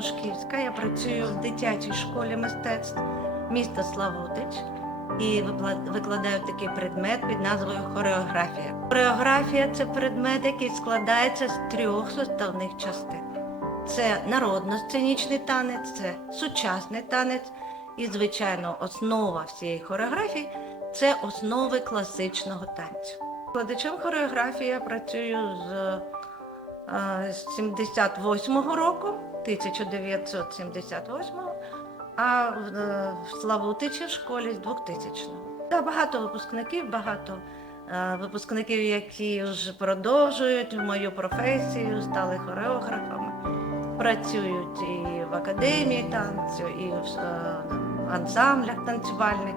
Мошківська. Я працюю в дитячій школі мистецтв міста Славутич і викладаю такий предмет під назвою хореографія. Хореографія це предмет, який складається з трьох составних частин. Це народно-сценічний танець, це сучасний танець і, звичайно, основа всієї хореографії це основи класичного танцю. Викладачем хореографії я працюю з 78-го року, 1978-го, а е, в Славутичі в школі з 2000-го. Та багато випускників, багато е, випускників, які вже продовжують мою професію, стали хореографами, працюють і в академії танцю, і в е, ансамблях танцювальних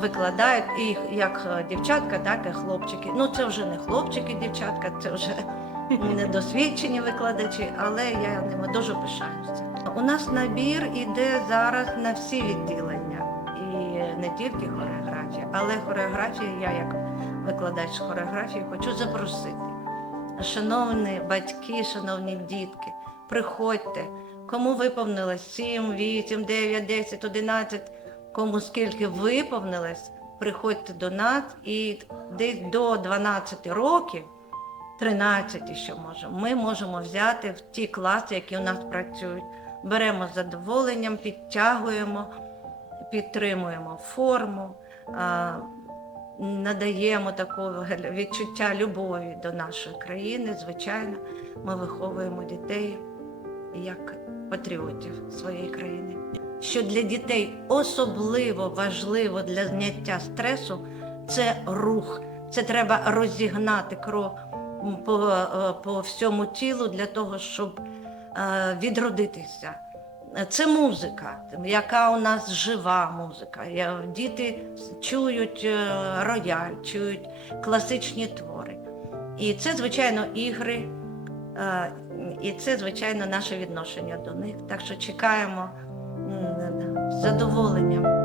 викладають і як дівчатка, так і хлопчики. Ну це вже не хлопчики, дівчатка, це вже недосвідчені викладачі, але я ними дуже пишаюся. У нас набір іде зараз на всі відділення, і не тільки хореографія, але хореографія, я як викладач хореографії хочу запросити. Шановні батьки, шановні дітки, приходьте. Кому виповнилось 7, 8, 9, 10, 11, кому скільки виповнилось, приходьте до нас і десь до 12 років, 13 ще можемо, ми можемо взяти в ті класи, які у нас працюють. Беремо з задоволенням, підтягуємо, підтримуємо форму, надаємо такого відчуття любові до нашої країни. Звичайно, ми виховуємо дітей як патріотів своєї країни. Що для дітей особливо важливо для зняття стресу це рух. Це треба розігнати кров по, е, по всьому тілу для того, щоб е, відродитися. Це музика, яка у нас жива музика. Діти чують е, рояль, чують класичні твори. І це, звичайно, ігри, і це, звичайно, наше відношення до них. Так що чекаємо з задоволенням.